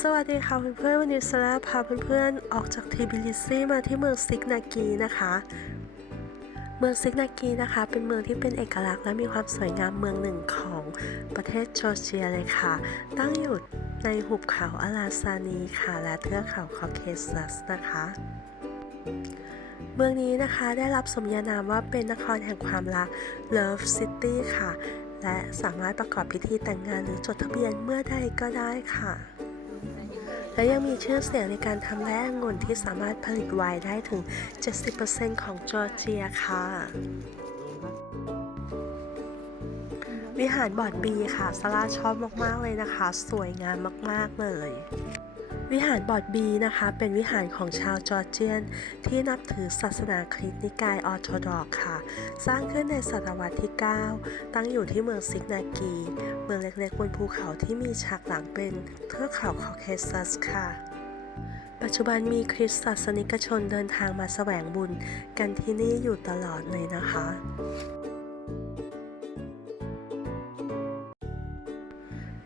สวัสดีค่ะเพื่อนๆวันนี้ซาร่าพาเพื่อนๆออกจากทิบิลิซีมาที่เมืองซิกนากีนะคะ เมืองซิกนากีนะคะ เป็นเมืองที่เป็นเอกลักษณ์และมีความสวยงามเมืองหนึ่งของประเทศจอร์เจียเลยค่ะ ตั้งอยู่ในหุบเขาอาลาซานีค่ะ และเทือกเขาคอเคซัสนะคะเมืองนี้นะคะได้รับสมญานามว่าเป็นนครแห่งความรัก Love City ค่ะ และสามารถประกอบพิธีแต่งงานหรือจดทะเบียนเมื่อใดก็ได้ค่ะ และยังมีชื่อเสียงในการทำแร่องุ่นที่สามารถผลิตไวน์ได้ถึง 70%ของจอร์เจียค่ะ วิหารบอดบีค่ะซาร่าชอบมาก ๆ เลยนะคะ สวยงามมาก ๆ เลย วิหารบอดบีนะคะ เป็นวิหารของชาวจอร์เจียน ที่นับถือศาสนาคริสต์นิกายออร์โธดอกค่ะ สร้างขึ้นในศตวรรษที่ 9 ตั้งอยู่ที่เมืองซิกนากี เมืองเล็กๆบนภูเขาที่มีฉากหลังเป็นเทือกเขาคอเคซัสค่ะปัจจุบันมีคริสตศาสนิกชนเดินทางมาแสวงบุญกันที่นี่อยู่ตลอดเลยนะคะ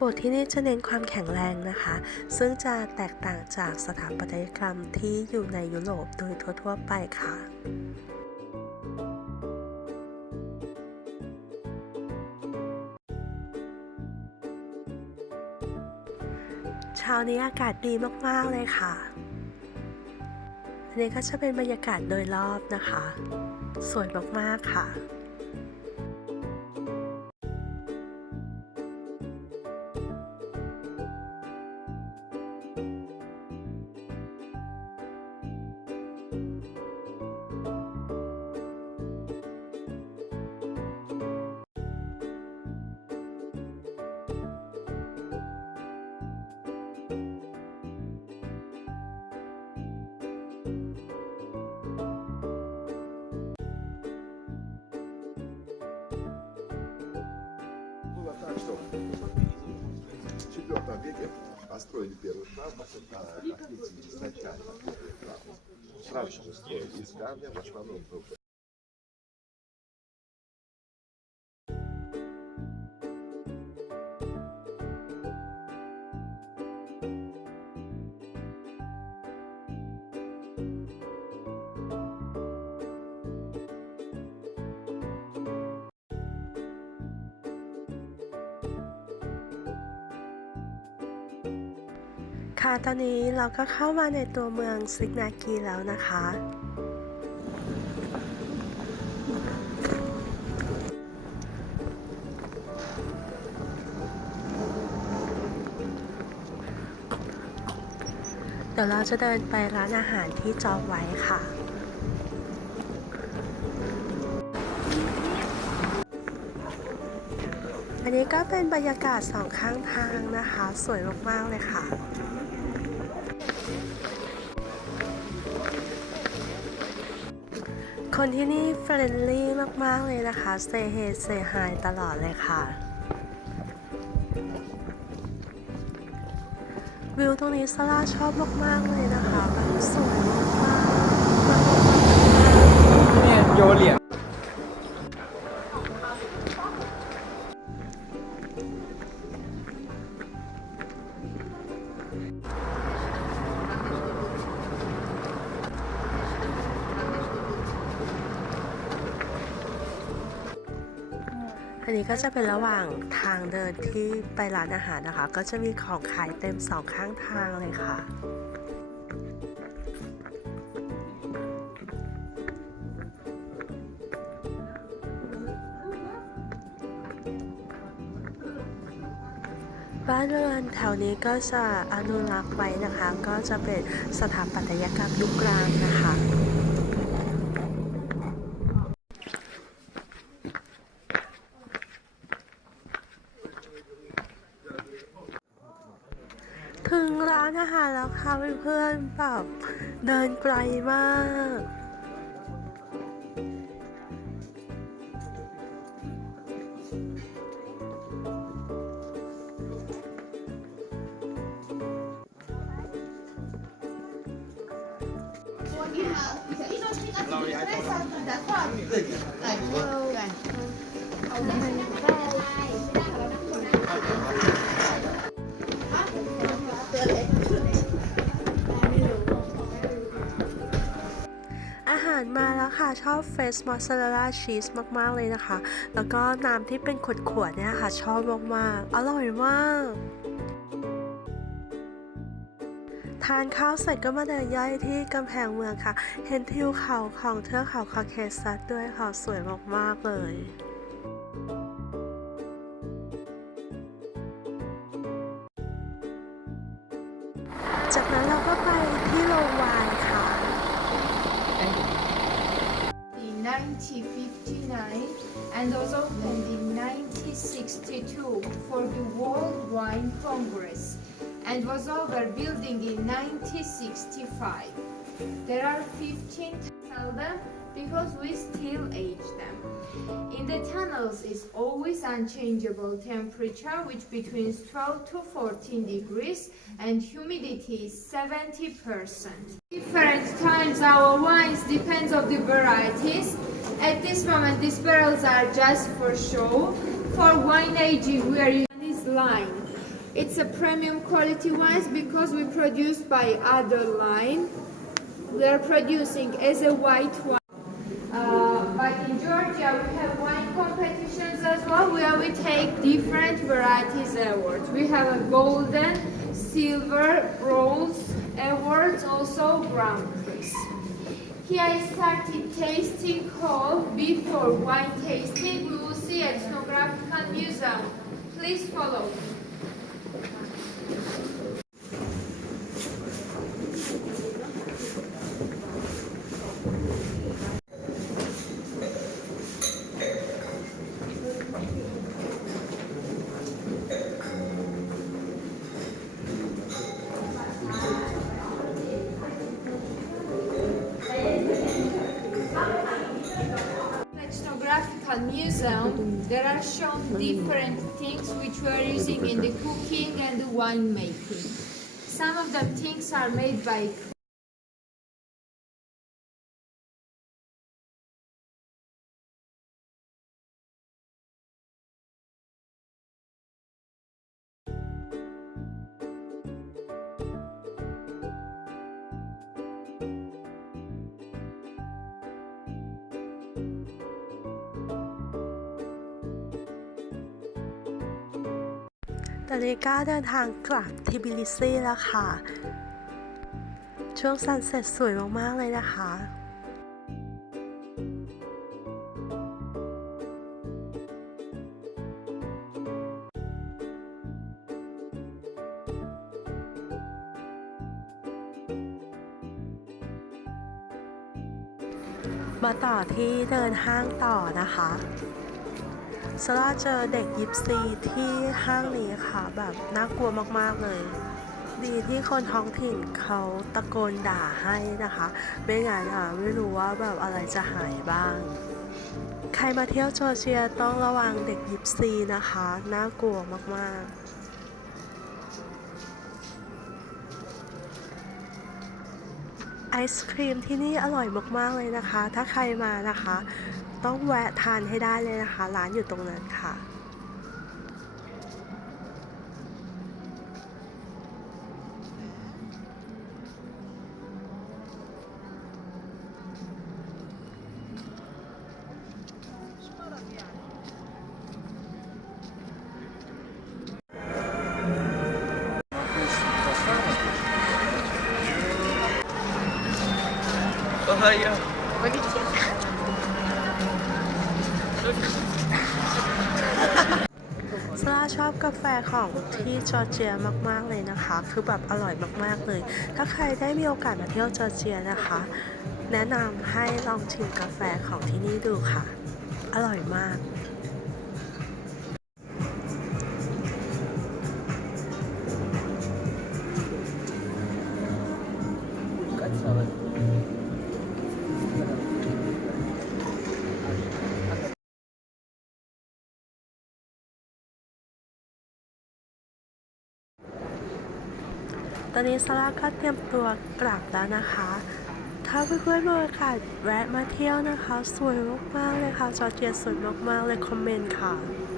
โบสถ์ที่นี่จะเน้นความแข็งแรงนะคะ ซึ่งจะแตกต่างจากสถาปัตยกรรมที่อยู่ในยุโรปโดยทั่วๆไปค่ะเช้านี้อากาศดีมาก ๆ เลยค่ะ อันนี้ก็จะเป็นบรรยากาศโดยรอบนะคะ สวยมาก ๆ ค่ะ что в четвертом веке построили первый храм, а изначально первый храм. Храм же строили из камня, в основном был – ค่ะตอนนี้เราก็เข้ามาในตัวเมืองซิกนากีแล้วนะคะ เดี๋ยวเราจะเดินไปร้านอาหารที่จองไว้ค่ะอันนี้ก็เป็นบรรยากาศสองข้างทางนะคะ สวยมาก ๆ เลยค่ะ คนที่นี่เฟรนลี่มาก ๆ เลยนะคะเซเฮเซฮายตลอดเลยค่ะ วิวตรงนี้ซาร่าชอบมาก ๆ เลยนะคะแบบสวยมากๆเนี่ยโยเหรียญ อันนี้ก็จะเป็นระหว่างทางเดินที่ไปร้านอาหารนะคะ ก็จะมีของขายเต็มสองข้างทางเลยค่ะบ้านเรือนแถวนี้ก็จะอนุรักษ์ไว้นะคะ ก็จะเป็นสถาปัตยกรรมยุคกลางนะคะ ถึงร้านอาหารแล้วค่ะเพื่อนๆแบบเดินไกลมากตัวเล็ก ค่ะชอบเฟสมอสซาเรลล่าชีสมาก ๆ เลยนะคะ แล้วก็น้ำที่เป็นขวดๆเนี่ยค่ะ ชอบมาก ๆ อร่อยมาก ทานข้าวเสร็จก็มาเดินย่อยที่กำแพงเมืองค่ะ เห็นทิวเขาของเทือกเขาคาเคซัสด้วยค่ะ สวยมาก ๆ เลย 1959 and was opened in 1962 for the World Wine Congress and was overbuilding in 1965. There are 15 sell them because we still age them. In the tunnels is always unchangeable temperature which between 12 to 14 degrees and humidity is 70%. Different times our wines depends of the varieties. At this moment these barrels are just for show. For wine aging we are using this line. It's a premium quality wines because we produce by other line. We are producing as a white wine. Uh, but in Georgia, we have wine competitions as well, where we take different varieties awards. We have a golden, silver, bronze awards, also Grand Prix. Here I started tasting hall before wine tasting. We will see Ethnographical Museum. Please follow Museum, there are shown different things which we are using in the cooking and the winemaking. Some of the things are made by ตอนนี้ก็เดินทางกลับทิบิลิซีแล้วค่ะ ช่วงซันเซ็ตสวยมาก ๆ เลยนะคะมาต่อที่เดินห้างต่อนะคะ ซาร่าเจอเด็กยิปซีที่ห้างนี้ค่ะ แบบน่ากลัวมาก ๆ เลย ดีที่คนท้องถิ่นเขาตะโกนด่าให้นะคะ ไม่งั้นอะไม่รู้ว่าแบบอะไรจะหายบ้าง ใครมาเที่ยวจอร์เจียต้องระวังเด็กยิปซีนะคะ น่ากลัวมาก ๆไอศครีมที่นี่อร่อยมาก ๆ เลยนะคะ ถ้าใครมานะคะ ต้องแวะทานให้ได้เลยนะคะ ร้านอยู่ตรงนั้นค่ะซาร่าชอบกาแฟของที่จอร์เจียมาก ๆ เลยนะคะ คือแบบอร่อยมาก ๆ เลย ถ้าใครได้มีโอกาสมาเที่ยวจอร์เจียนะคะ แนะนำให้ลองชิมกาแฟของที่นี่ดูค่ะ อร่อยมาก ตอนนี้ซาร่าก็เตรียมตัวกลับแล้วนะคะ ถ้าเพื่อนๆมีโอกาสแวะมาเที่ยวนะคะ สวยมากๆเลยค่ะจอร์เจียสวยมากๆเลยคอมเมนต์ค่ะ